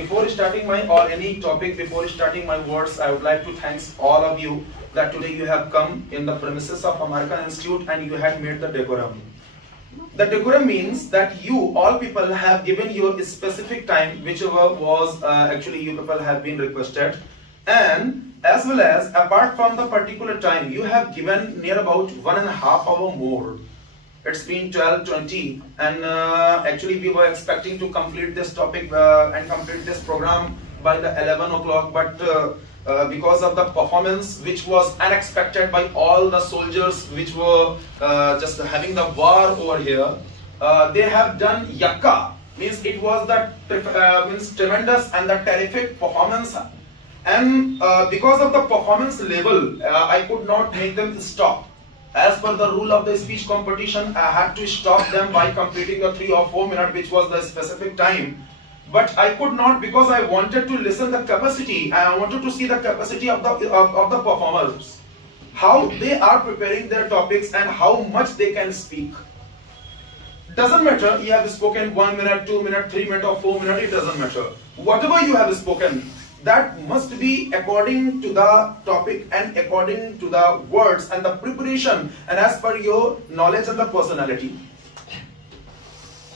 Before starting my or any topic, before starting my words, I would like to thank all of you that today you have come in the premises of American Institute and you had made the decorum. The decorum means that you, all people, have given your specific time, whichever was actually you people have been requested, and as well as apart from the particular time, you have given near about 1.5 hours more. It's been 12:20 and actually we were expecting to complete this topic and complete this program by the 11 o'clock, but because of the performance which was unexpected by all the soldiers which were just having the war over here, they have done yakka, means it was the means tremendous and the terrific performance, and because of the performance level I could not make them stop. As per the rule of the speech competition, I had to stop them by completing the 3 or 4 minutes, which was the specific time. But I could not, because I wanted to listen the capacity. I wanted to see the capacity of the performers, how they are preparing their topics and how much they can speak. Doesn't matter you have spoken 1 minute, 2 minutes, 3 minutes, or 4 minutes. It doesn't matter. Whatever you have spoken, that must be according to the topic and according to the words and the preparation and as per your knowledge and the personality.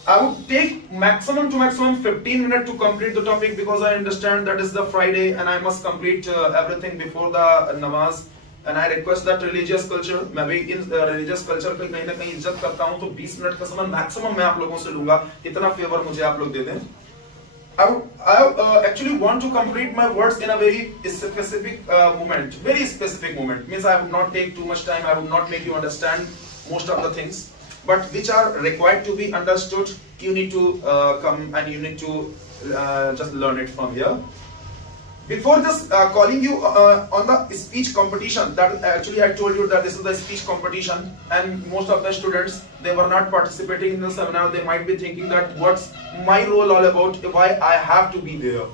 I would take maximum to maximum 15 minutes to complete the topic, because I understand that is the Friday and I must complete everything before the namaz. And I request that religious culture, मैं भी इन religious culture पे कहीं ना कहीं इज्जत करता हूँ, तो 20 मिनट का समय maximum मैं आप लोगों से लूँगा. इतना favor मुझे आप लोग दे दें. I actually want to complete my words in a very specific moment. Very specific moment. Means I would not take too much time. I would not make you understand most of the things. But which are required to be understood, you need to come and you need to just learn it from here. Before this calling you on the speech competition, that actually I told you that this is the speech competition, and most of the students, they were not participating in the seminar. They might be thinking that what's my role all about, why I have to be there.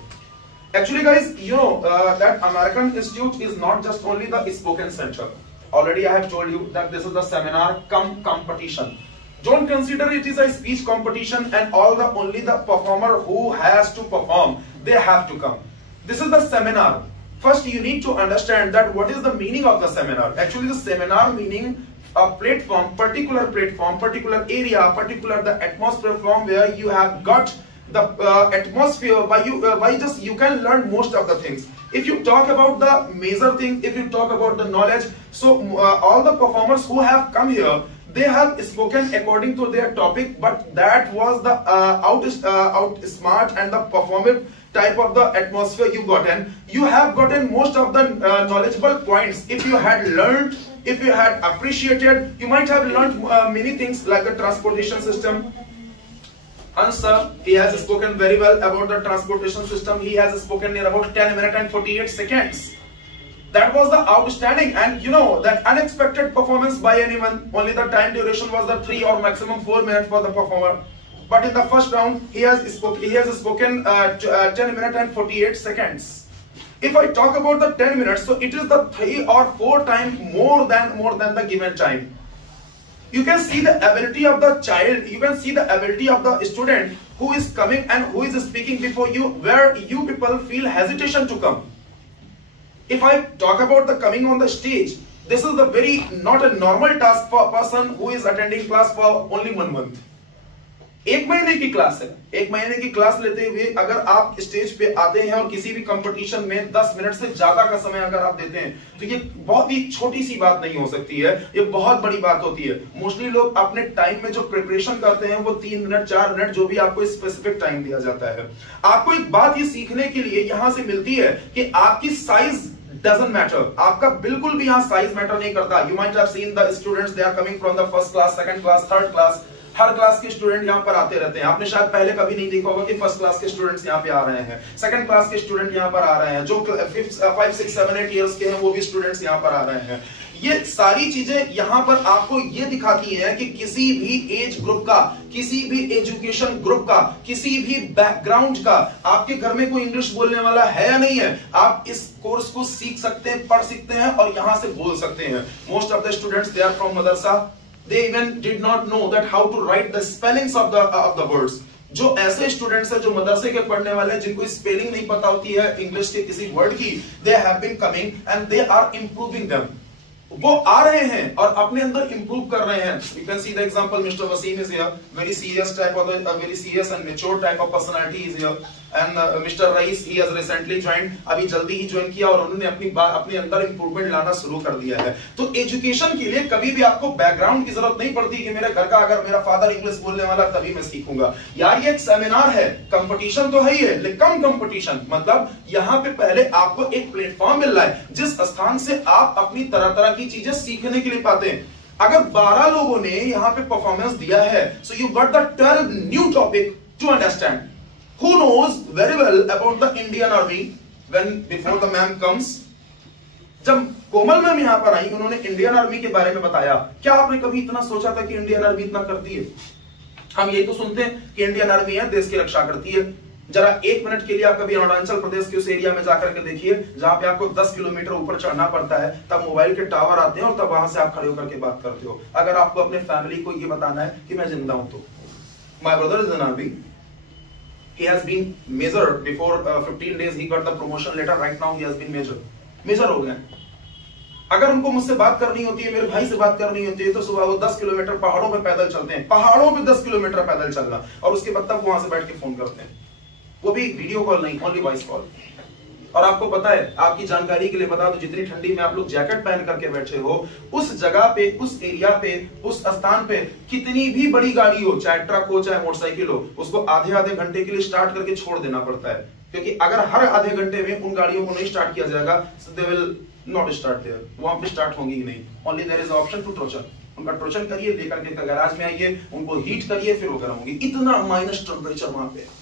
Actually guys, you know that American Institute is not just only the spoken center. Already I have told you that this is the seminar cum competition. Don't consider it is a speech competition and only the performer who has to perform, they have to come. This is the seminar. First you need to understand that what is the meaning of the seminar. Actually the seminar meaning a platform, particular area, particular the atmosphere from where you have got the atmosphere by just you can learn most of the things. If you talk about the major things, if you talk about the knowledge, so all the performers who have come here, they have spoken according to their topic, but that was the outsmart and the performance type of the atmosphere you gotten. You have gotten most of the knowledgeable points. If you had learned, if you had appreciated, you might have learned many things like the transportation system. Answer, he has spoken very well about the transportation system. He has spoken in about 10 minutes and 48 seconds. That was the outstanding, and you know that unexpected performance by anyone. Only the time duration was the 3 or maximum 4 minutes for the performer. But in the first round, he has spoken 10 minutes and 48 seconds. If I talk about the 10 minutes, so it is the 3 or 4 times more than the given time. You can see the ability of the child, you can see the ability of the student who is coming and who is speaking before you, where you people feel hesitation to come. If I talk about the coming on the stage, this is the very not a normal task for a person who is attending class for only 1 month. 1 महीने की class है. 1 महीने की class लेते हुए अगर आप stage पे आते हैं और किसी भी कंपटीशन में 10 मिनट से ज्यादा का समय अगर आप देते हैं, तो ये बहुत ही छोटी सी बात नहीं हो सकती है, ये बहुत बड़ी बात होती है. मोस्टली लोग अपने टाइम में जो प्रिपरेशन करते हैं वो 3 मिनट 4 मिनट जो भी आपको स्पेसिफिक टाइम दिया जाता है. आपको एक बात ये सीखने के लिए यहां से मिलती है कि आपकी साइज doesn't matter. आपका बिल्कुल भी यहाँ साइज मैटर नहीं करता. You might have seen the students, they are coming from the first class, second class, third class. Her class के स्टूडेंट यहाँ पर आते रहते हैं. आपने शायद पहले कभी नहीं देखा होगा कि फर्स्ट क्लास के स्टूडेंट्स यहाँ पे आ रहे हैं, सेकंड क्लास के स्टूडेंट यहाँ पर आ रहे हैं, जो 5, 6, 7, 8 इयर्स के हैं वो भी स्टूडेंट्स यहाँ पर आ रहे हैं. ये सारी चीजें यहाँ पर आपको ये दिखाती हैं कि किसी भी एज ग्रुप का, किसी भी एजुकेशन ग्रुप का, किसी भी बैकग्राउंड का, आपके घर में कोई इंग्लिश बोलने वाला है या नहीं है, आप इस कोर्स को सीख सकते हैं, पढ़ सकते हैं और यहाँ से बोल सकते हैं. Most of the students they are from मदरसा. They even did not know that how to write the spellings of the words. जो ऐसे स्टूडेंट्स हैं जो मदरसे के पढ़ने वाले हैं, जिनको स्पेलिंग नहीं पता होती है इंग्लिश के किसी वर्ड की, they have been coming and they are improving them. वो आ रहे हैं और अपने अंदर इंप्रूव कर रहे हैं। You can see the example, mister Wasim is here, very serious type of very serious and mature type of personality is here, and mister Rais he has recently joined, अभी जल्दी ही ज्वाइन किया और उन्होंने अपने अंदर इंप्रूवमेंट लाना शुरू कर दिया है। तो एजुकेशन के लिए कभी भी आपको बैकग्राउंड की जरूरत नहीं पड़ती कि मेरे घर का अगर मेरा फादर इंग्लिश बोलने वाला तभी मैं सीखूंगा। यार ये एक सेमिनार है, कंपटीशन तो है ही है, लेकिन कम कंपटीशन, मतलब यहाँ पे पहले आपको एक प्लेटफॉर्म मिल रहा है जिस स्थान से आप अपनी तरह तरह की चीजें सीखने के लिए पाते हैं। अगर 12 लोगों ने यहाँ पे परफॉर्मेंस दिया है, so you got the 12 new topic to understand. Who knows very well about the Indian Army when before the ma'am comes? जब कोमल मैम यहाँ पर आई, उन्होंने इंडियन आर्मी के बारे में बताया। क्या आपने कभी इतना सोचा था कि इंडियन आर्मी इतना करती है? हम ये तो सुनते हैं कि इंडियन आर्मी है, देश की रक्षा करती है। जरा 1 मिनट के लिए आप कभी अरुणाचल प्रदेश के उस एरिया में जाकर के देखिए जहां पे आपको 10 किलोमीटर ऊपर चढ़ना पड़ता है, तब मोबाइल के टावर आते हैं और तब वहां से आप खड़े होकर के बात करते हो। अगर आपको अपने फैमिली को ये बताना है कि मैं जिंदा हूं तो my brother is in army, he has been major before 15 days he got the promotion letter, right now he has been major हो गए। अगर उनको मुझसे बात करनी होती है, मेरे भाई से बात करनी होती है, तो सुबह वो 10 किलोमीटर पहाड़ों पे पैदल चलते हैं, पहाड़ों पे 10 किलोमीटर पैदल चलना, और उसके बाद तब वहां से बैठ के फोन करते हैं, वो भी वीडियो कॉल नहीं, ओनली वॉइस कॉल। और आपको पता है, आपकी जानकारी के लिए बता दो, जितनी ठंडी में आप लोग जैकेट पहन करके बैठे हो, उस जगह पे, उस एरिया पे, उस स्थान पे कितनी भी बड़ी गाड़ी हो, चाहे ट्रक हो चाहे मोटरसाइकिल हो, उसको आधे आधे घंटे के लिए स्टार्ट करके छोड़ देना पड़ता है, क्योंकि अगर हर आधे घंटे में उन गाड़ियों को नहीं स्टार्ट किया जाएगा, they will not start there, वहां पे स्टार्ट होंगी ही नहीं। Only there is option to ट्रोचन, उनका ट्रोचन करिए, लेकर के गैराज में आइए, उनको हीट करिए, फिर वो गर्म होंगी। इतना माइनस टेम्परेचर वहां पे,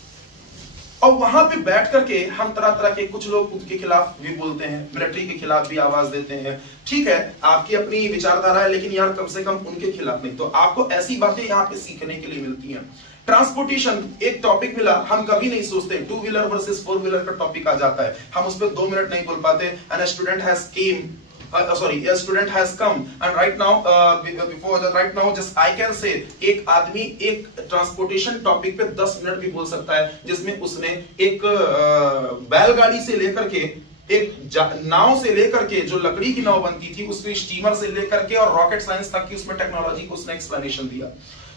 और वहां पे बैठ करके हम तरह तरह के, कुछ लोग खुद के खिलाफ भी बोलते हैं, मिलिट्री के खिलाफ भी आवाज देते हैं। ठीक है, आपकी अपनी विचारधारा है, लेकिन यार कम से कम उनके खिलाफ नहीं। तो आपको ऐसी बातें यहाँ पे सीखने के लिए मिलती हैं। ट्रांसपोर्टेशन एक टॉपिक मिला, हम कभी नहीं सोचते 2 व्हीलर वर्सेस 4 व्हीलर का टॉपिक आ जाता है, हम उस पर 2 मिनट नहीं बोल पाते। And student has came a student has come and right now just I can say एक आदमी एक ट्रांसपोर्टेशन टॉपिक पे 10 मिनट भी बोल सकता है, जिसमें उसने एक बैलगाड़ी से लेकर के, एक नाव से लेकर के, जो लकड़ी की नाव बनती थी, उसमें स्टीमर से लेकर के और रॉकेट साइंस तक की उसमें टेक्नोलॉजी को उसने एक्सप्लेनेशन दिया।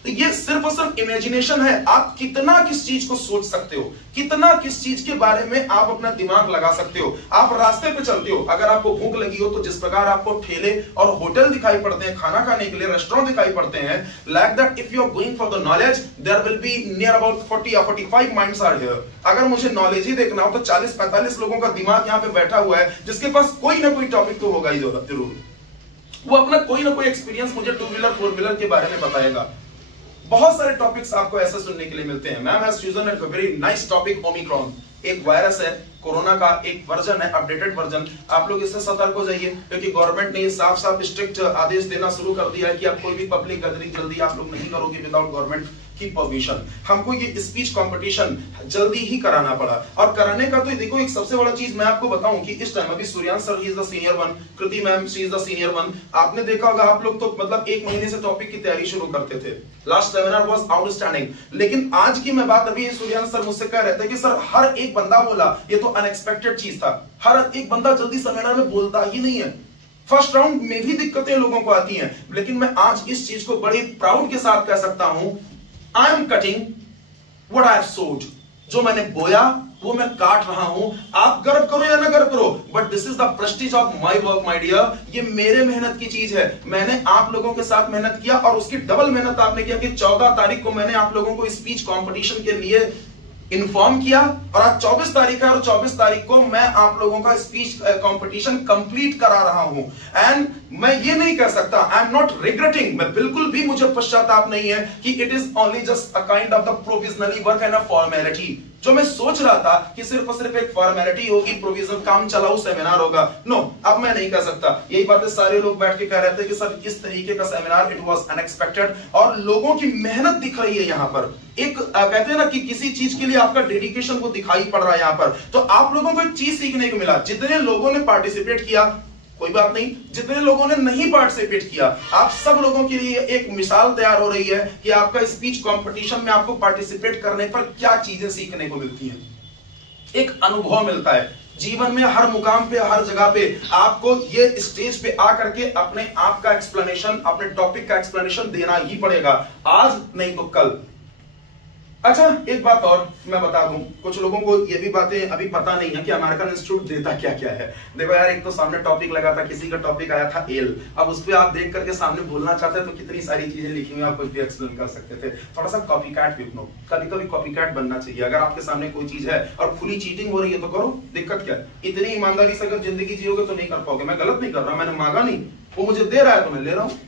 तो ये सिर्फ और सिर्फ इमेजिनेशन है। आप कितना किस चीज को सोच सकते हो, कितना किस चीज के बारे में आप अपना दिमाग लगा सकते हो। आप रास्ते पे चलते हो, अगर आपको भूख लगी हो तो जिस प्रकार आपको ठेले और होटल दिखाई पड़ते हैं खाना खाने के लिए, रेस्टोरेंट दिखाई पड़ते हैं, like that if you are going for the knowledge there will be near about 40 or 45 minds are here. अगर मुझे नॉलेज ही देखना हो तो 40-45 लोगों का दिमाग यहाँ पे बैठा हुआ है, जिसके पास कोई ना कोई टॉपिक तो होगा ही जरूर। वो अपना कोई ना कोई एक्सपीरियंस मुझे 2 व्हीलर 4 व्हीलर के बारे में बताएगा। बहुत सारे टॉपिक्स आपको ऐसे सुनने के लिए मिलते हैं। Ma'am has chosen a very nice topic, Omicron. एक वायरस है, कोरोना का एक वर्जन है, अपडेटेड वर्जन। आप लोग इससे सतर्क हो जाइए, क्योंकि गवर्नमेंट ने साफ साफ स्ट्रिक्ट आदेश देना शुरू कर दिया है कि आप कोई भी पब्लिक गैदरिंग जल्दी आप लोग नहीं करोगे विदाउट गवर्नमेंट की परमिशन। हमको ये स्पीच कंपटीशन जल्दी ही कराना पड़ा, और कराने का तो देखो एक सबसे बड़ा चीज मैं आपको बताऊं कि इस टाइम अभी Suryansh sir he is the senior one, Kriti ma'am she is the senior one. आपने देखा होगा, आप लोग तो मतलब 1 महीने से टॉपिक की तैयारी शुरू करते थे। Last seminar was outstanding. लेकिन आज की मैं बात, अभी सूर्यांश सर मुझसे कह रहे थे कि सर हर एक बंदा बोला, ये तो अनएक्सपेक्टेड चीज था, हर एक बंदा जल्दी सेमिनार में बोलता ही नहीं है। फर्स्ट राउंड में भी दिक्कतें लोगों को आती हैं, लेकिन मैं आज इस चीज को बड़े प्राउड के साथ कह सकता हूं, I am cutting what I have सोड। जो मैंने बोया वो मैं काट रहा हूं। आप गर्व करो या ना गर्व करो, but this is the prestige of my work my dear. ये मेरे मेहनत की चीज है। मैंने आप लोगों के साथ मेहनत किया, और उसकी डबल मेहनत आपने किया कि 14 तारीख को मैंने आप लोगों को स्पीच कंपटीशन के लिए इन्फॉर्म किया, और आज 24 तारीख है, और 24 तारीख को मैं आप लोगों का स्पीच कंपटीशन कंप्लीट करा रहा हूं। एंड मैं ये नहीं कह सकता, आई एम नॉट रिग्रेटिंग, मैं बिल्कुल भी, मुझे पश्चाताप नहीं है कि it is only just a kind of the provisionally work and a formality. जो मैं सोच रहा था कि सिर्फ और सिर्फ एक फॉर्मेलिटी होगी, प्रोविजन काम चलाऊ सेमिनार होगा, नो, अब मैं नहीं कह सकता। यही बातें सारे लोग बैठ के कह रहे थे कि सर इस तरीके का सेमिनार, इट वाज अनएक्सपेक्टेड, और लोगों की मेहनत दिख रही है यहाँ पर। एक कहते हैं ना कि किसी चीज के लिए आपका डेडिकेशन वो दिखाई पड़ रहा है यहाँ पर। तो आप लोगों को एक चीज सीखने को मिला, जितने लोगों ने पार्टिसिपेट किया, कोई बात नहीं, जितने लोगों ने नहीं पार्टिसिपेट किया, आप सब लोगों के लिए एक मिसाल तैयार हो रही है कि आपका स्पीच कंपटीशन में आपको पार्टिसिपेट करने पर क्या चीजें सीखने को मिलती हैं। एक अनुभव मिलता है जीवन में, हर मुकाम पे, हर जगह पे आपको ये स्टेज पे आकर के अपने आप का एक्सप्लेनेशन, अपने टॉपिक का एक्सप्लेनेशन देना ही पड़ेगा, आज नहीं तो कल। अच्छा, एक बात और मैं बता दूं, कुछ लोगों को ये भी बातें अभी पता नहीं है कि अमेरिकन इंस्टीट्यूट देता क्या क्या है। देखो यार, एक तो सामने टॉपिक लगा था, किसी का टॉपिक आया था एल, अब उस पर आप देख करके सामने बोलना चाहते हैं तो कितनी सारी चीजें लिखी हुई, आप कुछ भी एक्सप्लेन कर सकते थे। थोड़ा सा कॉपी कैट भी बनो, कभी कभी कॉपी कैट बनना चाहिए। अगर आपके सामने कोई चीज है और खुली चीटिंग हो रही है तो करो, दिक्कत क्या है। इतनी ईमानदारी से अगर जिंदगी जियोगे तो नहीं कर पाओगे। मैं गलत नहीं कर रहा, मैंने मांगा नहीं, वो मुझे दे रहा है तो मैं ले रहा हूं।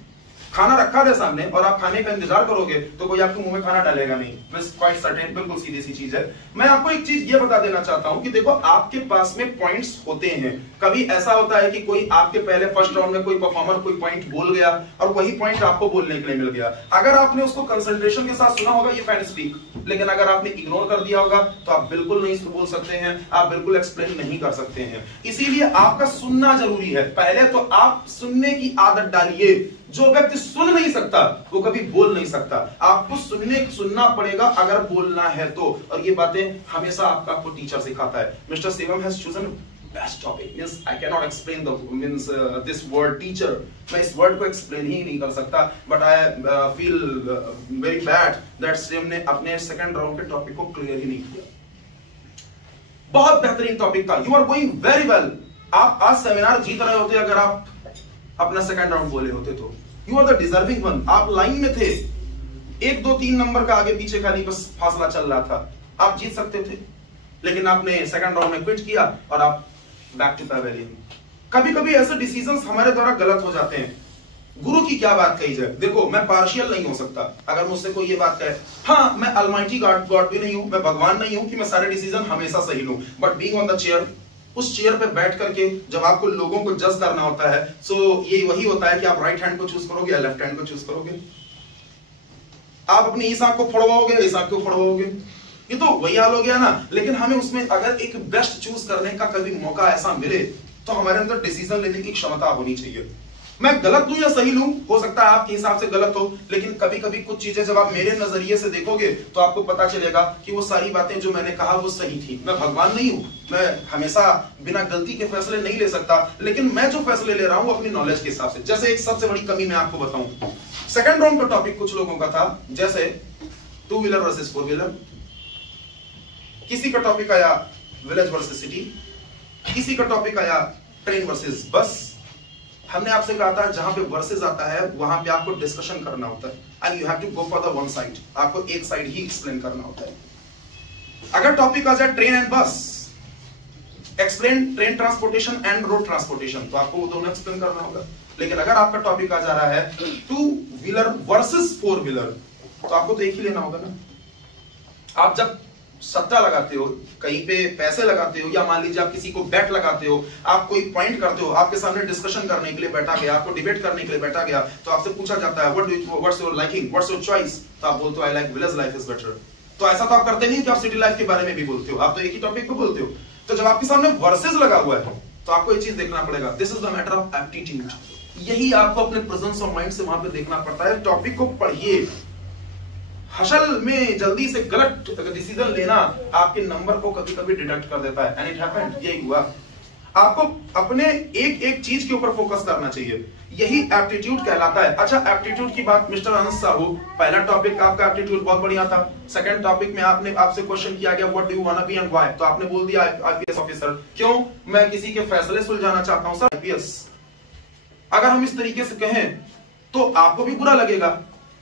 खाना रखा है सामने और आप खाने का इंतजार करोगे तो कोई आपके मुंह में खाना डालेगा नहीं, बस क्वाइट सर्टेन, बिल्कुल सीधी सी चीज है। मैं आपको एक चीज ये बता देना चाहता हूं कि देखो, आपके पास में पॉइंट्स होते हैं। कभी ऐसा होता है कि कोई आपके पहले फर्स्ट राउंड में कोई परफॉर्मर कोई पॉइंट बोल गया और वही पॉइंट आपको बोलने के लिए मिल गया। अगर आपने उसको कंसंट्रेशन के साथ सुना होगा ये फैन स्पीक, लेकिन अगर आपने इग्नोर कर दिया होगा तो आप बिल्कुल नहीं बोल सकते हैं, आप बिल्कुल एक्सप्लेन नहीं कर सकते हैं। इसीलिए आपका सुनना जरूरी है। पहले तो आप सुनने की आदत डालिए। जो व्यक्ति सुन नहीं सकता वो कभी बोल नहीं सकता। आपको सुनना पड़ेगा अगर बोलना है तो। और ये बातें हमेशा आपको टीचर सिखाता है। Mister Shivam has chosen best topic. Means I can not explain this word teacher. मैं इस वर्ड को एक्सप्लेन ही नहीं कर सकता, but I feel very bad that Shivam ने अपने सेकंड राउंड के टॉपिक को क्लियर ही नहीं किया। बहुत बेहतरीन टॉपिक था, you are going very well. आप आज सेमिनार जीत रहे होते अगर आप अपना सेकंड राउंड बोले होते तो। You are the deserving one. आप लाइन में थे, 1 2 3 नंबर का आगे पीछे खाली बस फासला चल रहा था, आप जीत सकते थे, लेकिन आपने सेकंड राउंड में क्विट किया और आप बैक टू पैवेलियन। कभी कभी ऐसे डिसीजंस हमारे द्वारा गलत हो जाते हैं। गुरु की क्या बात कही जाए, देखो मैं पार्शियल नहीं हो सकता। अगर मुझसे कोई ये बात कहे, हाँ मैं अलमाइटी गॉड भी नहीं हूं, मैं भगवान नहीं हूं कि मैं सारे डिसीजन हमेशा सही लूं, but being on the chair, उस चेयर पे बैठ करके जब आपको लोगों को जज करना होता है, सो ये वही होता है कि आप राइट हैंड को चूज करोगे या लेफ्ट हैंड को चूज करोगे। आप अपनी इस आंख को फड़वाओगे, इस आंख को फड़वाओगे, ये तो वही हाल हो गया ना। लेकिन हमें उसमें अगर एक बेस्ट चूज करने का कभी मौका ऐसा मिले तो हमारे अंदर डिसीजन लेने की क्षमता होनी चाहिए। मैं गलत लूं या सही लूं, हो सकता है आपके हिसाब से गलत हो, लेकिन कभी कभी कुछ चीजें जब आप मेरे नजरिए से देखोगे तो आपको पता चलेगा कि वो सारी बातें जो मैंने कहा वो सही थी। मैं भगवान नहीं हूं, मैं हमेशा बिना गलती के फैसले नहीं ले सकता, लेकिन मैं जो फैसले ले रहा हूं अपनी नॉलेज के हिसाब से। जैसे एक सबसे बड़ी कमी मैं आपको बताऊं, सेकंड राउंड का टॉपिक कुछ लोगों का था जैसे 2 व्हीलर वर्सेस 4 व्हीलर, किसी का टॉपिक आया विलेज वर्सेस सिटी, किसी का टॉपिक आया ट्रेन वर्सेस बस। हमने आपसे कहा था जहां पे वर्सेस आता है वहां पे आपको डिस्कशन करना होता है and you have to go for the one side, आपको एक साइड ही एक्सप्लेन करना होता है। अगर टॉपिक आ जाए ट्रेन एंड बस, explain train transportation and road transportation, तो आपको वो दोनों एक्सप्लेन करना होगा। लेकिन अगर आपका टॉपिक आ जा रहा है 2 व्हीलर वर्सेस 4 व्हीलर, तो आपको तो एक ही लेना होगा ना। आप जब सट्टा लगाते हो, कहीं पे पैसे लगाते हो, या मान लीजिए आप किसी को बेट लगाते हो, आप कोई पॉइंट करते हो, आपके सामने डिस्कशन करने के लिए बैठा गया, आपको डिबेट करने के लिए बैठा गया, तो आपसे पूछा जाता है what's your liking, what's your choice, तो आप बोलते हो I like village life is better. तो ऐसा तो आप करते नहीं कि आप सिटी लाइफ के बारे में भी बोलते हो, आप तो एक ही टॉपिक पे बोलते हो। तो जब आपके सामने वर्सेस लगा हुआ है तो आपको ये चीज देखना पड़ेगा, this is the matter of aptitude. यही आपको अपने प्रेजेंस ऑफ माइंड से वहां पे देखना पड़ता है। टॉपिक को पढ़िए। हसल में जल्दी से गलत डिसीजन लेना आपके नंबर को कभी कभी डिडक्ट कर देता है, एंड इट हैपेंड, यही हुआ। आपको अपने एक एक चीज के ऊपर फोकस करना चाहिए, यही एप्टीट्यूड कहलाता है। अच्छा, एप्टीट्यूड की बात मिस्टर अनंत साहू, पहला टॉपिक आपका एप्टीट्यूड बहुत बढ़िया था। सेकंड टॉपिक में आपने आपसे क्वेश्चन किया गया what do you want be and why, तो आपने बोल दिया आईपीएस ऑफिसर। क्यों? मैं किसी के फैसले सुलझाना चाहता हूं सर, आईपीएस। अगर हम इस तरीके से कहें तो आपको भी बुरा लगेगा।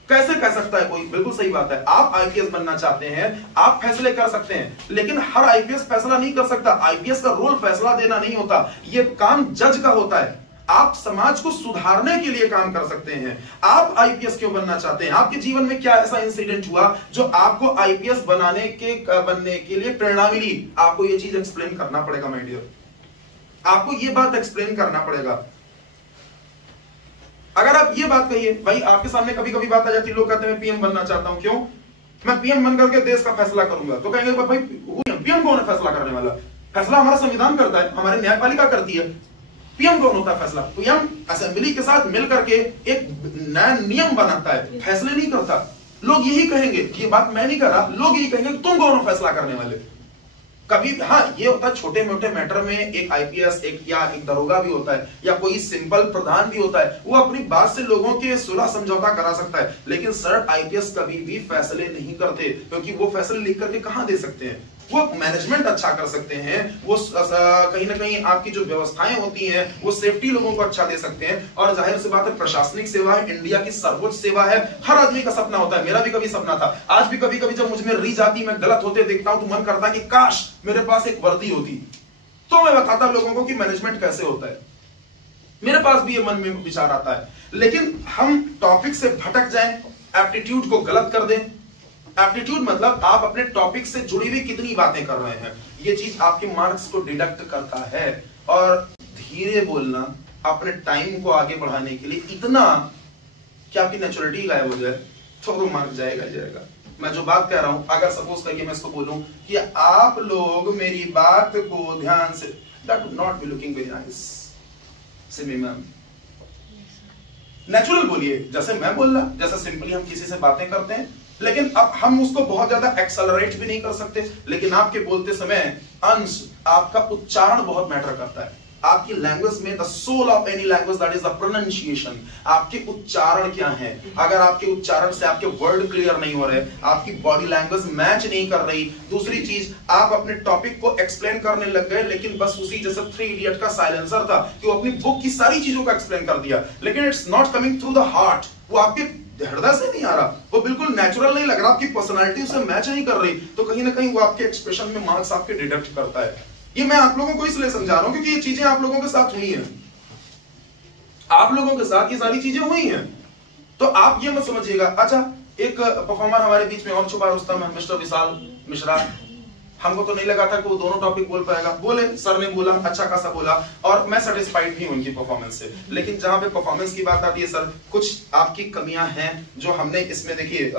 कैसे कह सकता है कोई? बिल्कुल सही बात है। आप आईपीएस बनना चाहते हैं, आप फैसले कर सकते हैं, लेकिन हर आईपीएस फैसला नहीं कर सकता। आईपीएस का रोल फैसला देना नहीं होता, ये काम जज का होता है। आप समाज को सुधारने के लिए काम कर सकते हैं। आप आईपीएस क्यों बनना चाहते हैं? आपके जीवन में क्या ऐसा इंसिडेंट हुआ जो आपको आईपीएस बनने के लिए प्रेरणा मिली? आपको ये चीज एक्सप्लेन करना पड़ेगा माय डियर, आपको ये बात एक्सप्लेन करना पड़ेगा। अगर आप ये बात कहिए, भाई आपके सामने कभी कभी बात आ जाती है, लोग कहते हैं मैं पीएम बनना चाहता हूं। क्यों? मैं पीएम बनकर के देश का फैसला करूंगा। तो कहेंगे भाई पीएम कौन है फैसला करने वाला? फैसला हमारा संविधान करता है, हमारी न्यायपालिका करती है। पीएम कौन होता है फैसला? पीएम असेंबली के साथ मिलकर के एक नया नियम बनाता है, फैसले नहीं करता। लोग यही कहेंगे, ये बात मैं नहीं कर रहा, लोग यही कहेंगे तुम कौन हो फैसला करने वाले? कभी हाँ ये होता है छोटे मोटे मैटर में एक आईपीएस एक दरोगा भी होता है या कोई सिंपल प्रधान भी होता है, वो अपनी बात से लोगों के सुलह समझौता करा सकता है। लेकिन सर आईपीएस कभी भी फैसले नहीं करते, क्योंकि वो फैसले लिख करके कहां दे सकते हैं? वो मैनेजमेंट अच्छा कर सकते हैं, वो कहीं ना कहीं आपकी जो व्यवस्थाएं होती हैं वो सेफ्टी लोगों को अच्छा दे सकते हैं। और जाहिर सी बात है प्रशासनिक सेवा है, इंडिया की सर्वोच्च सेवा है, हर आदमी का सपना होता है, मेरा भी कभी सपना था। आज भी कभी कभी जब मुझ में री जाती, मैं गलत होते देखता हूं तो मन करता है कि काश मेरे पास एक वर्दी होती, तो मैं बताता लोगों को कि मैनेजमेंट कैसे होता है। मेरे पास भी ये मन में विचार आता है, लेकिन हम टॉपिक से भटक जाएं, एप्टीट्यूड को गलत कर दें। एप्टीट्यूड मतलब आप अपने टॉपिक से जुड़ी हुई कितनी बातें कर रहे हैं, ये चीज आपके मार्क्स को डिडक्ट करता है। और धीरे बोलना अपने टाइम को आगे बढ़ाने के लिए इतना कि आपकी नेचुरलिटी गायब हो जाए तो मार्क जाएगा जाएगा। मैं जो बात कह रहा हूं, अगर सपोज करके मैं इसको बोलूं कि आप लोग मेरी बात को ध्यान से, that would not be looking very nice. Simi ma'am natural बोलिए, जैसे मैं बोल रहा, जैसे सिंपली हम किसी से बातें करते हैं, लेकिन अब हम उसको बहुत ज्यादा एक्सेलरेट भी नहीं कर सकते। लेकिन आपके बोलते समय अंश, आपका उच्चारण बहुत मैटर करता है। आपकी लैंग्वेज में the soul of any language that is the pronunciation, आपके उच्चारण क्या है। अगर आपके उच्चारण से आपके वर्ड क्लियर नहीं हो रहे, आपकी बॉडी लैंग्वेज मैच नहीं कर रही, दूसरी चीज आप अपने टॉपिक को एक्सप्लेन करने लग गए, लेकिन बस उसी जैसे 3 इडियट का साइलेंसर था कि वो अपनी बुक की सारी चीजों को एक्सप्लेन कर दिया, लेकिन it's not coming through the heart, वो आपके हृदय से नहीं आ रहा, वो बिल्कुल नेचुरल नहीं लग रहा, आपकी पर्सनालिटी उससे मैच नहीं कर रही, तो कहीं ना कहीं वो आपके एक्सप्रेशन में मार्क्स आपके डिडक्ट करता है। ये मैं आप लोगों को इसलिए समझा रहा हूं क्योंकि ये चीजें आप लोगों के साथ हुई हैं, आप लोगों के साथ ये सारी चीजें हुई हैं। तो आप ये मत समझिएगा। अच्छा, एक परफॉर्मर हमारे बीच में और छुपा रुस्तम है, मिस्टर विशाल मिश्रा। हमको तो नहीं लगा था कि वो दोनों टॉपिक बोल पाएगा, बोले, सर ने बोला, अच्छा खासा बोला, और मैं सेटिस्फाइड भी हूं उनकी परफॉर्मेंस से। लेकिन जहां पे परफॉर्मेंस की बात आती है सर, कुछ आपकी कमियां हैं जो हमने इसमें, देखिए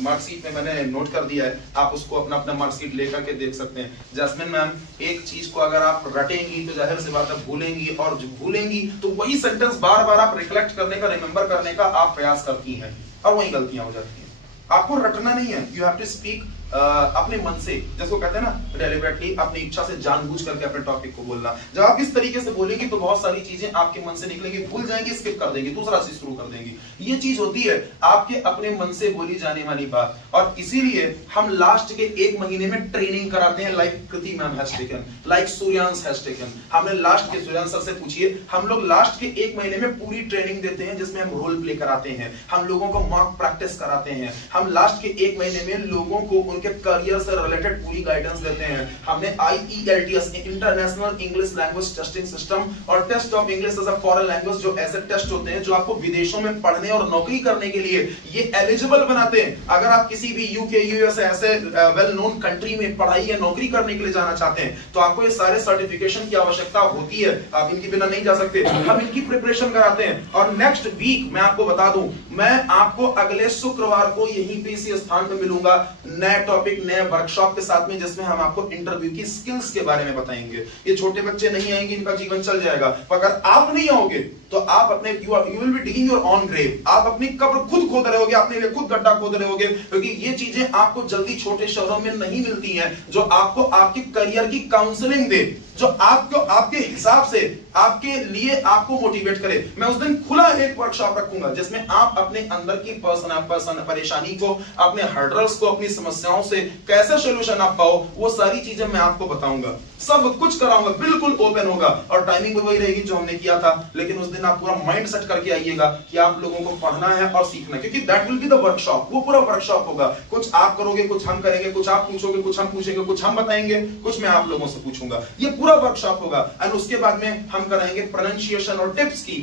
मार्कशीट में मैंने नोट कर दिया है, आप उसको अपना अपना मार्कशीट लेकर के देख सकते हैं। जैस्मिन मैम, एक चीज को अगर आप रटेंगी तो जाहिर सी बात है भूलेंगी, और जो भूलेंगी तो वही सेंटेंस बार बार आप रिफ्लेक्ट करने का, रिमेंबर करने का आप प्रयास करती हैं, और वही गलतियां हो जाती हैं। आपको रटना नहीं है, यू हैव टू स्पीक अपने मन से, जिसको कहते हैं ना डेलिबरेटली, अपनी इच्छा से जानबूझ करके अपने टॉपिक को बोलना। जब आप इस तरीके से बोलेंगे तो बहुत सारी चीजें आपके मन से निकलेंगी, भूल जाएंगे, स्किप कर देंगे, दूसरा चीज शुरू कर देंगे। ये चीज होती है आपके अपने मन से बोली जाने वाली बात, और इसीलिए हम लास्ट के 1 महीने में ट्रेनिंग कराते हैं, like Kriti ma'am has taken, like Suryansh has taken. हमने लास्ट के, सूर्यांश सर से पूछिए, हम लोग लास्ट के 1 महीने में पूरी ट्रेनिंग देते हैं जिसमें हम रोल प्ले कराते हैं, हम लोगों को मॉक प्रैक्टिस कराते हैं, हम लास्ट के 1 महीने में लोगों को उनके करियर से रिलेटेड पूरी गाइडेंस देते हैं। हमने IELTS, international English language testing system, और test of English as a foreign language, जो ऐसे टेस्ट होते हैं जो आपको विदेशों में पढ़ने और नौकरी करने के लिए ये एलिजिबल बनाते हैं। अगर आप किसी भी UK, US ऐसे वेल नोन कंट्री में पढ़ाई या नौकरी करने के लिए जाना चाहते हैं तो आपको ये सारे सर्टिफिकेशन की आवश्यकता होती है, आप इनके बिना नहीं जा सकते। हम इनकी प्रिपरेशन कराते हैं, और नेक्स्ट वीक मैं आपको बता दूं, मैं आपको अगले शुक्रवार को यहीं पे इसी स्थान पे मिलूंगा, नए टॉपिक, नए वर्कशॉप के साथ में, जिसमें हम आपको इंटरव्यू की स्किल्स के बारे में बताएंगे। ये छोटे बच्चे नहीं आएंगे, इनका जीवन चल जाएगा। अगर आप नहीं आओगे तो आप अपने, you will be digging your own grave, आप अपनी कब्र खुद खोद रहे होगे, अपने लिए खुद गड्ढा खोद रहे होगे, क्योंकि ये चीजें आपको जल्दी छोटे शहरों में नहीं मिलती हैं, जो आपको आपके करियर की काउंसलिंग दे, जो आपको आपके हिसाब से आपके लिए आपको मोटिवेट करे। मैं उस दिन खुला एक वर्कशॉप रखूंगा जिसमें आप अपने अंदर की परेशानी को, अपने हर्डल्स को, अपनी समस्याओं से कैसे सोल्यूशन आप पाओ, वो सारी चीजें मैं आपको बताऊंगा, सब कुछ कराऊंगा, बिल्कुल ओपन होगा, और टाइमिंग भी वही रहेगी जो हमने किया था। लेकिन उस दिन आप पूरा माइंड सेट करके आइएगा कि आप लोगों को पढ़ना है और सीखना है, क्योंकि that will be the workshop, वो पूरा वर्कशॉप होगा। कुछ आप करोगे, कुछ हम करेंगे, कुछ आप पूछोगे, कुछ हम पूछेंगे, कुछ हम बताएंगे, कुछ मैं आप लोगों से पूछूंगा, ये पूरा वर्कशॉप होगा। और उसके बाद में हम कराएंगे प्रोनाउंसिएशन और टिप्स की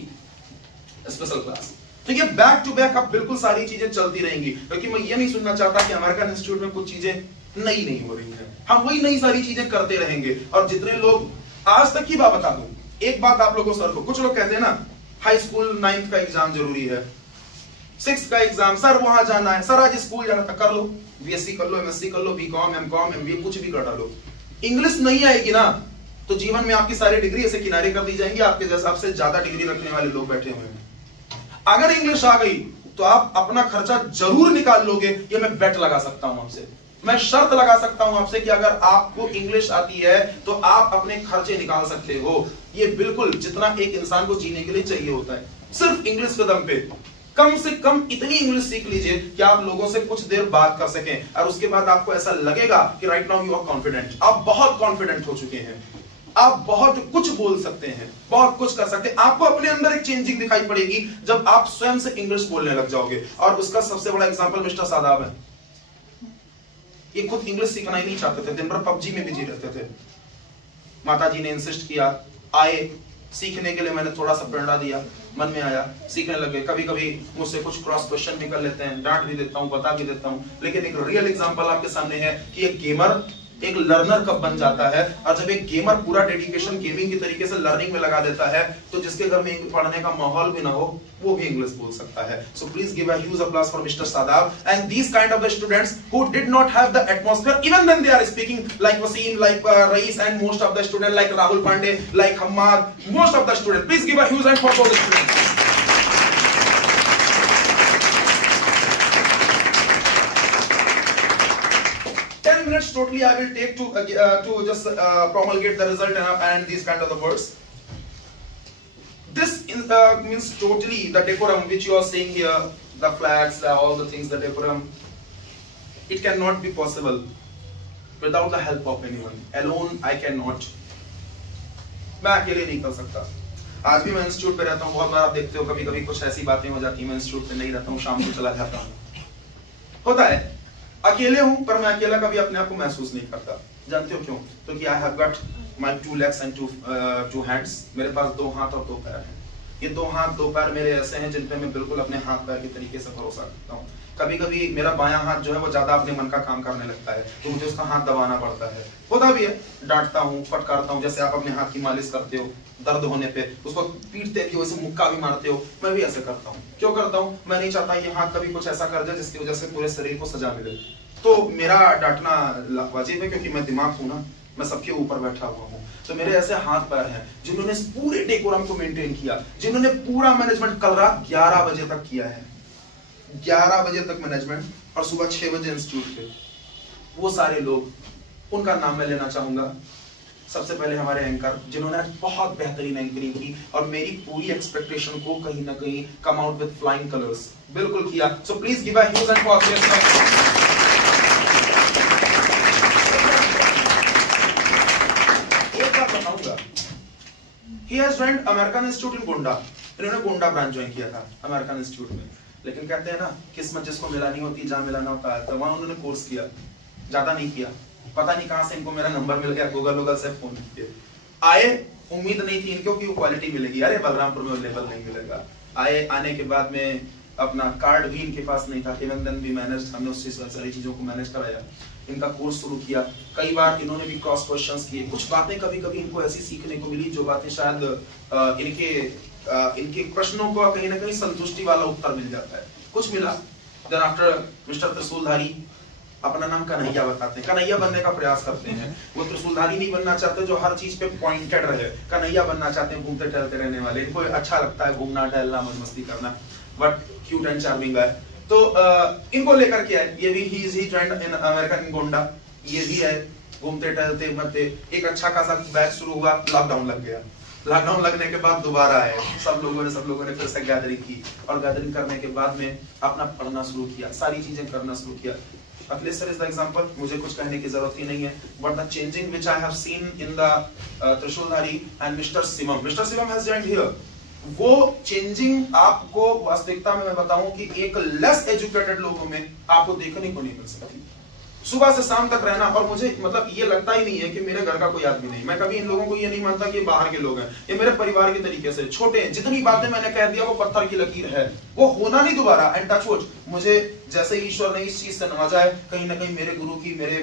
स्पेशल क्लास। तो ये बैक टू बैक अब बिल्कुल सारी चीजें चलती रहेंगी, क्योंकि मैं ये नहीं सुनना चाहता कि अमेरिकन इंस्टीट्यूट में कुछ चीजें नई नहीं हो रही है, हम वही नई सारी चीजें करते रहेंगे। और जितने लोग, आज तक की बात बता दूं, एक बात आप लोगों सर को, कुछ लोग कहते हैं ना हाई स्कूल 9th का एग्जाम जरूरी है, 6th का एग्जाम, सर वहां जाना है, सर आज स्कूल जाना था, कर लो, BSc कर लो, MSc कर लो, BCom, MCom, MBA, कुछ भी कर डालो, इंग्लिश नहीं आएगी ना तो जीवन में आपकी सारी डिग्री ऐसे किनारे कर दी जाएंगी, आपके जैसे आपसे ज्यादा डिग्री रखने वाले लोग बैठे हुए हैं। अगर इंग्लिश आ गई तो आप अपना खर्चा जरूर निकाल लोगे, ये मैं बेट लगा सकता हूं आपसे, मैं शर्त लगा सकता हूं आपसे कि अगर आपको इंग्लिश आती है तो आप अपने खर्चे निकाल सकते हो। ये बिल्कुल जितना एक इंसान को जीने के लिए चाहिए होता है, सिर्फ इंग्लिश के दम पे। कम से कम इतनी इंग्लिश सीख लीजिए कि आप लोगों से कुछ देर बात कर सकें, और उसके बाद आपको ऐसा लगेगा कि right now you are confident, आप बहुत कॉन्फिडेंट हो चुके हैं, आप बहुत कुछ बोल सकते हैं, बहुत कुछ कर सकते हैं। आपको अपने अंदर एक चेंजिंग दिखाई पड़ेगी जब आप स्वयं से इंग्लिश बोलने लग जाओगे। और उसका सबसे बड़ा एग्जांपल मिस्टर सादाब है। ये खुद इंग्लिश सीखना ही नहीं चाहते थे, दिन भर पबजी में बिजी रहते थे। माताजी ने इंसिस्ट किया, आए सीखने के लिए, मैंने थोड़ा सा प्रेरणा दिया, मन में आया, सीखने लगे। कभी कभी मुझसे कुछ क्रॉस क्वेश्चन भी कर लेते हैं, डांट भी देता हूं, बता भी देता हूं, लेकिन एक रियल एग्जांपल आपके सामने है कि एक गेमर एक लर्नर कब बन जाता है। और जब एक गेमर पूरा डेडिकेशन गेमिंग की तरीके से लर्निंग में लगा देता है, तो जिसके घर में पढ़ने का माहौल भी ना हो वो भी इंग्लिश बोल सकता है। So please give a huge applause for mister Shadab and these kind of the students who did not have the atmosphere even when they are speaking, like Wasim, like Rais and most of the student like Rahul Pandey, like Hammad, most of the student. Please give a huge hand for those students. 10 minutes totally I will take to just promulgate the result and these kind of the words. This means totally the decorum which you are seeing here, the flags, all the things, the decorum. It cannot be possible without the help of anyone. Alone I cannot. मैं अकेले नहीं कर सकता। आज भी मैं institute पे रहता हूँ, बहुत बार आप देखते हो कभी कभी कुछ ऐसी बातें हो जाती हैं, मैं इंस्टीट्यूट पे नहीं रहता हूँ, शाम को चला जाता हूँ। होता है, अकेले हूं, पर मैं अकेला कभी अपने आप को महसूस नहीं करता। जानते हो क्यों? क्योंकि I have got my 2 legs and 2 hands। मेरे पास 2 हाथ और 2 पैर हैं। ये 2 हाथ 2 पैर मेरे ऐसे हैं जिन पे मैं बिल्कुल अपने हाथ पैर की तरीके से भरोसा करता हूँ। कभी कभी मेरा बायां हाथ जो है वो ज्यादा अपने मन का काम करने लगता है, तो मुझे उसका हाथ दबाना पड़ता है। होता भी है, डांटता हूँ, फटकारता हूँ, जैसे आप अपने हाथ की मालिश करते हो दर्द होने पे, उसको पीटते भी हो, वैसे मुक्का भी मारते हो, मैं भी ऐसे करता हूँ। क्यों करता हूँ? मैं नहीं चाहता ये हाथ कभी कुछ ऐसा कर दे जिसकी वजह से पूरे शरीर को सजा मिले। तो मेरा डांटना वाजिब है, क्योंकि मैं दिमाग हूं ना, मैं सबके ऊपर बैठा हुआ हूँ। तो मेरे ऐसे हाथ पैर हैं जिन्होंने पूरे डेकोरम को मेंटेन किया, जिन्होंने पूरा मैनेजमेंट कल रात 11 बजे तक किया है, 11 बजे तक मैनेजमेंट, और सुबह 6 बजे इंस्टीट्यूट पे। वो सारे लोग, उनका नाम मैं लेना चाहूंगा। सबसे पहले हमारे एंकर जिन्होंने बहुत बेहतरीन एंकरिंग की और मेरी पूरी एक्सपेक्टेशन को कहीं ना कहीं come out with flying colours बिल्कुल किया। सो please give a huge hand for them. He has joined American Institute in Gonda। इन्होंने गोंडा ब्रांच ज्वाइन किया था अमेरिकन इंस्टीट्यूट में, लेकिन कहते हैं ना किस्मत जिसको मिलानी होती है जहाँ मिलाना होता है, तो वहाँ उन्होंने कोर्स किया, ज्यादा नहीं किया। पता नहीं कहाँ से इनको मेरा नंबर मिल गया, गूगल से फोन किए आए। उम्मीद नहीं थी इनको कि वो क्वालिटी मिलेगी, अरे बलरामपुर में अवेलेबल नहीं मिलेगा। आए, आने के बाद में अपना कार्ड भी इनके पास नहीं था, इवन देन भी मैनेज, हमने उस सारी चीजों को मैनेज कराया, इनका कोर्स शुरू किया। कई बार इन्होंने भी क्रॉस क्वेश्चंस किए, कुछ बातें कभी कभी इनको ऐसी सीखने को मिली जो बातें शायद इनके प्रश्नों को कहीं ना कहीं संतुष्टि वाला उत्तर मिल जाता है, कुछ मिला। देन आफ्टर मिस्टर त्रिशूलधारी अपना नाम कन्हैया बताते हैं, कन्हैया बनने का प्रयास करते हैं। वो त्रिशूलधारी नहीं बनना चाहते जो हर चीज पे पॉइंटेड रहे, कन्हैया बनना चाहते हैं घूमते टहलते रहने वाले। इनको अच्छा लगता है घूमना टहलना मौज मस्ती करना, बट क्यूट एंड चार्मिंग है। तो इनको लेकर के आए, ये भी ही जॉइंड इन अमेरिकन गोंडा, ये भी है घूमते टहलते मरते। एक अच्छा खासा बैच शुरू हुआ, लॉकडाउन लग गया। लॉकडाउन लगने के बाद दोबारा आए, सब लोगों ने फिर से गैदरिंग की, और गैदरिंग करने के बाद में अपना पढ़ना शुरू किया, सारी चीजें करना शुरू किया। At is the example, मुझे कुछ कहने की जरूरत ही नहीं है, but the changing which I have seen in the Trishulhari and Mr. Simam has joined here, वो चेंजिंग आपको वास्तविकता में मैं बताऊं कि एक लेस एजुकेटेड लोगों में आपको देखने को नहीं मिल सकती। सुबह से शाम तक रहना, और मुझे मतलब ये लगता ही नहीं है कि मेरे घर का कोई आदमी नहीं, मैं कभी इन लोगों को ये नहीं मानता कि बाहर के लोग हैं, ये मेरे परिवार के तरीके से छोटे हैं। जितनी बातें मैंने कह दिया वो पत्थर की लकीर है, वो होना नहीं दोबारा। एंड टच वुड, मुझे जैसे ईश्वर ने इस चीज से नवाजा है, कहीं ना कहीं मेरे गुरु की, मेरे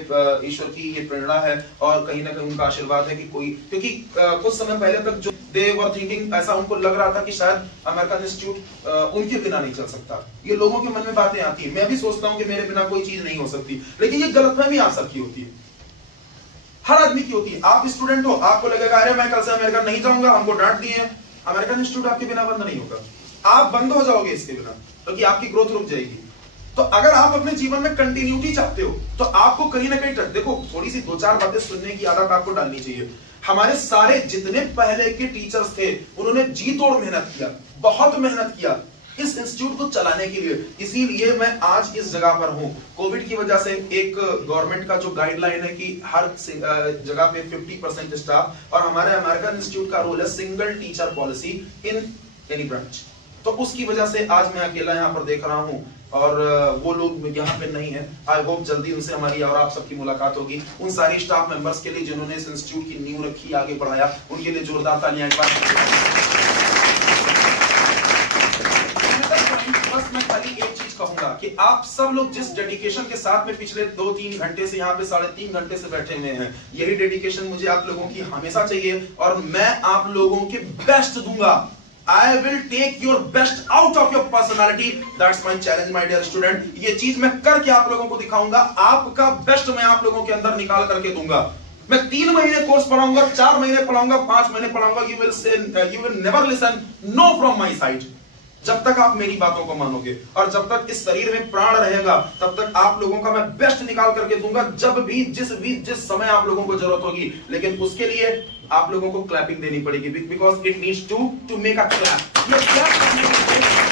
ईश्वर की ये प्रेरणा है, और कहीं ना कहीं उनका आशीर्वाद है कि कोई, क्योंकि कुछ समय पहले तक जो दे वर थिंकिंग, ऐसा उनको लग रहा था कि शायद अमेरिकन इंस्टीट्यूट उनके बिना नहीं चल सकता। ये लोगों के मन में बातें आती है, मैं भी सोचता हूँ कि मेरे बिना कोई चीज नहीं हो सकती, लेकिन ये गलतफहमी आप सबकी होती है। हर आदमी की होती है। आप स्टूडेंट हो, आपको लगेगा अरे मैं कल से अमेरिका नहीं जाऊंगा, हमको डांट दिए हैं। अमेरिकन इंस्टीट्यूट आपके बिना बंद नहीं होगा, आप बंद हो जाओगे इसके बिना, क्योंकि आपकी ग्रोथ रुक जाएगी। तो अगर आप अपने जीवन में कंटिन्यूटी चाहते हो तो आपको कहीं ना कहीं देखो, थोड़ी सी दो चार बातें सुनने की आदत आपको डालनी चाहिए। हमारे सारे जितने पहले के टीचर्स थे उन्होंने जी तोड़ मेहनत किया, बहुत मेहनत किया इस इंस्टीट्यूट को चलाने के लिए। इसीलिए मैं आज इस जगह पर हूं। कोविड की वजह से एक गवर्नमेंट का जो गाइडलाइन है कि हर जगह पे 50% स्टाफ, और हमारे अमेरिकन इंस्टीट्यूट का रूल है single teacher policy in any branch. तो उसकी वजह से आज मैं अकेला यहाँ पर देख रहा हूँ और वो लोग यहाँ पे नहीं है। आई होप जल्दी उनसे हमारी और आप सबकी मुलाकात होगी। उन सारी स्टाफ मेंबर्स के लिए जिन्होंने इस इंस्टीट्यूट की नींव रखी, आगे बढ़ाया, उनके लिए जोरदार तालियां एक बार। बस मैं खाली एक चीज कहूंगा कि आप सब लोग जिस डेडिकेशन के साथ में पिछले 2-3 घंटे से यहाँ पे 3.5 घंटे से बैठे हुए हैं, यही डेडिकेशन मुझे आप लोगों की हमेशा चाहिए और मैं आप लोगों के बेस्ट दूंगा। I will take your best out of your personality. That's my challenge, my dear student. ये चीज मैं करके आप लोगों को दिखाऊंगा। आपका बेस्ट मैं आप लोगों के अंदर निकाल करके दूंगा। मैं 3 महीने कोर्स पढ़ाऊंगा, 4 महीने पढ़ाऊंगा, 5 महीने पढ़ाऊंगा। You will never listen no from my side. जब तक आप मेरी बातों को मानोगे और जब तक इस शरीर में प्राण रहेगा तब तक आप लोगों का मैं बेस्ट निकाल करके दूंगा, जब भी जिस समय आप लोगों को जरूरत होगी। लेकिन उसके लिए आप लोगों को क्लैपिंग देनी पड़ेगी, because it needs to make a clap. ये क्लैप करने के लिए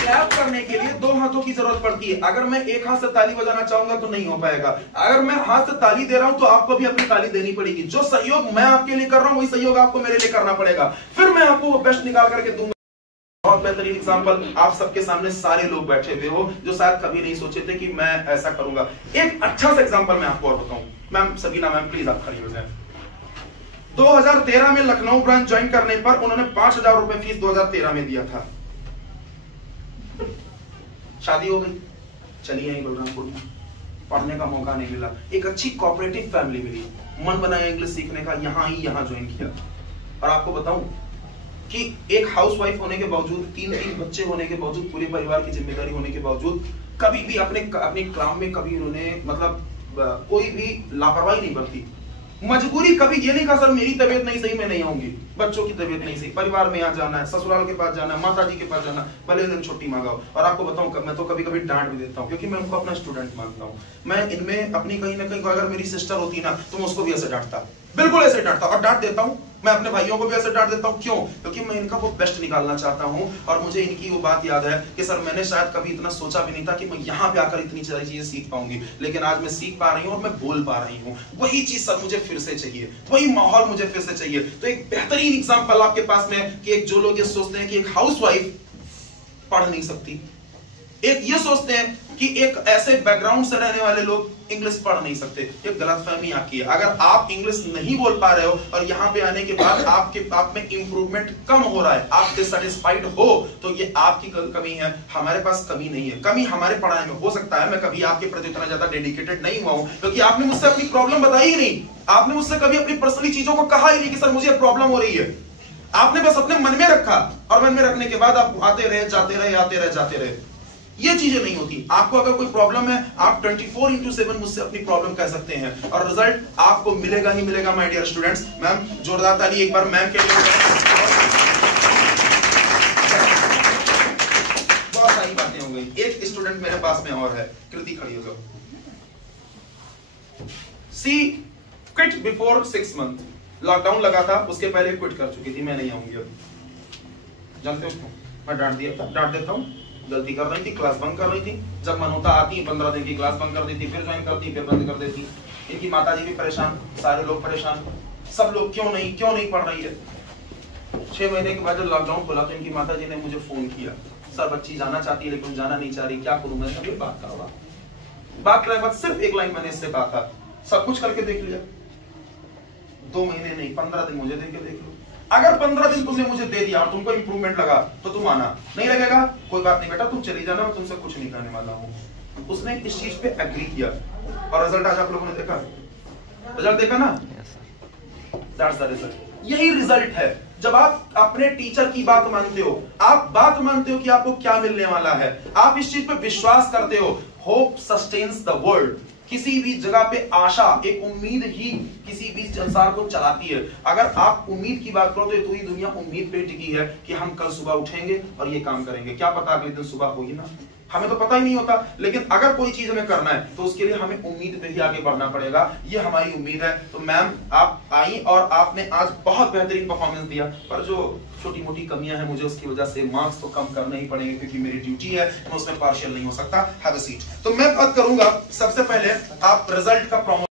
क्लैप करने के लिए 2 हाथों की जरूरत पड़ती है। अगर मैं एक हाथ से ताली बजाना चाहूंगा तो नहीं हो पाएगा। अगर मैं हाथ से ताली दे रहा हूं तो आपको भी अपनी ताली देनी पड़ेगी। जो सहयोग मैं आपके लिए कर रहा हूं वही सहयोग आपको मेरे लिए करना पड़ेगा, फिर मैं आपको वो बेस्ट निकाल करके दूंगा। बहुत बेहतरीन एग्जांपल आप सबके सामने सारे लोग बैठे हुए हो जो शायद कभी नहीं सोचे थे कि मैं ऐसा करूंगा। एक अच्छा सा एग्जांपल मैं आपको और बताऊं। मैम सबीना मैम प्लीज आप खड़ी हो जाए। 2013 में लखनऊ ब्रांच ज्वाइन करने पर उन्होंने 5,000 रुपए फीस 2013 में दिया था। शादी हो गई, चली आई बलरामपुर में, पढ़ने का मौका नहीं मिला। एक अच्छी कोऑपरेटिव फैमिली मिली, मन बनाया इंग्लिश सीखने का, यहाँ ज्वाइन किया। और आपको बताऊं कि एक हाउसवाइफ होने के बावजूद, 3 बच्चे होने के बावजूद, पूरे परिवार की जिम्मेदारी होने के बावजूद कभी भी अपने काम में कभी उन्होंने मतलब कोई भी लापरवाही नहीं बरती। मजबूरी कभी ये नहीं कहा सर मेरी तबीयत नहीं सही मैं नहीं आऊंगी, बच्चों की तबीयत नहीं सही, परिवार में यहाँ जाना है, ससुराल के पास जाना है, माता जी के पास जाना, भले दिन छुट्टी मांगाओ। और आपको बताऊं मैं तो कभी कभी डांट भी देता हूँ क्योंकि मैं उनको अपना स्टूडेंट मानता हूँ। मैं इनमें अपनी कहीं ना कहीं अगर मेरी सिस्टर होती ना तो मैं उसको भी ऐसे डांटता, बिल्कुल ऐसे डांटता, और डांट देता हूँ। मैं अपने भाइयों को भी ऐसे डांट देता हूँ। क्यों? क्योंकि मैं इनका वो बेस्ट निकालना चाहता हूँ। और मुझे इनकी वो बात याद है कि सर मैंने शायद कभी इतना सोचा भी नहीं था कि मैं यहाँ पे आकर इतनी सारी चीजें सीख पाऊंगी, लेकिन आज मैं सीख पा रही हूँ और मैं बोल पा रही हूँ। वही चीज सर मुझे फिर से चाहिए, वही माहौल मुझे फिर से चाहिए। तो एक बेहतरीन एग्जाम्पल आपके पास में कि एक जो लोग ये सोचते हैं कि एक हाउसवाइफ पढ़ नहीं सकती, एक ये सोचते हैं कि एक ऐसे बैकग्राउंड से रहने वाले लोग इंग्लिश पढ़ नहीं सकते, ये गलतफहमी आपकी है। अगर आप इंग्लिश नहीं बोल पा रहे हो और यहाँ पे आने के बाद आप में इंप्रूवमेंट कम हो रहा है, आप डिससैटिस्फाइड हो, तो ये आपकी कमी है, हमारे पास कमी नहीं है। कमी हमारे पढ़ाई में हो सकता है। मैं कभी आपके प्रति उतना ज्यादा डेडिकेटेड नहीं हुआ हूं क्योंकि आपने मुझसे अपनी प्रॉब्लम बताई ही नहीं। आपने मुझसे कभी अपनी पर्सनली चीजों को कहा ही नहीं कि सर मुझे प्रॉब्लम हो रही है। आपने बस अपने मन में रखा और मन में रखने के बाद आप आते रहे, जाते रहे, आते रहे, जाते रहे। ये चीजें नहीं होती। आपको अगर कोई प्रॉब्लम है आप 24/7 मुझसे अपनी प्रॉब्लम कह सकते हैं और रिजल्ट आपको मिलेगा ही मिलेगा माय डियर स्टूडेंट्स। मैम जोरदार ताली एक बार मैम के लिए। बहुत सारी बातें हो गई। एक स्टूडेंट मेरे पास में और है, कृति खड़ी हो जाओ। सी क्विट बिफोर 6 मंथ, लॉकडाउन लगा था उसके पहले क्विट कर चुकी थी। मैं नहीं आऊंगी अब, जानते हो उसको मैं डांट देता हूँ। गलती कर रही थी, क्लास बंक कर रही थी, जब मन होता आती 15 दिन की क्लास बंक कर देती, फिर ज्वाइन करती, फिर बंद कर देती। इनकी माताजी भी परेशान, सारे लोग परेशान, सब लोग क्यों नहीं पढ़ रही है। 6 महीने के बाद जब लॉकडाउन खुला तो इनकी माताजी ने मुझे फोन किया, सर बच्ची जाना चाहती है लेकिन जाना नहीं चाह रही, क्या करूं मैं। सब बात करो, बात करने के बाद सिर्फ एक लाइन मैंने इससे कहा था, सब कुछ करके देख लिया, 2 महीने नहीं 15 दिन मुझे देके देख लो। अगर 15 दिन तुमने मुझे दे दिया और तुमको इंप्रूवमेंट लगा तो तुम आना, नहीं लगेगा कोई बात नहीं बेटा तुम चली जाना, मैं तुमसे कुछ नहीं करने वाला हूँ। उसने इस चीज पे एग्री किया और रिजल्ट आज आप लोगों ने देखा ना, दैट्स द रिजल्ट। यही रिजल्ट है जब आप अपने टीचर की बात मानते हो, आप बात मानते हो कि आपको क्या मिलने वाला है, आप इस चीज पे विश्वास करते हो। Hope sustains the world. किसी भी जगह पे आशा, एक उम्मीद ही किसी भी संसार को चलाती है। अगर आप उम्मीद की बात करो तो पूरी दुनिया उम्मीद पे टिकी है कि हम कल सुबह उठेंगे और ये काम करेंगे। क्या पता अगले दिन सुबह होगी ना, हमें तो पता ही नहीं होता। लेकिन अगर कोई चीज हमें करना है तो उसके लिए हमें उम्मीद पे ही आगे बढ़ना पड़ेगा। ये हमारी उम्मीद है। तो मैम आप आई और आपने आज बहुत बेहतरीन परफॉर्मेंस दिया, पर जो छोटी मोटी कमियां हैं मुझे उसकी वजह से मार्क्स तो कम करने ही पड़ेंगे, क्योंकि मेरी ड्यूटी है, मैं उसमें पार्शियल नहीं हो सकता। Have a seat. तो मैं बात करूंगा, सबसे पहले आप रिजल्ट का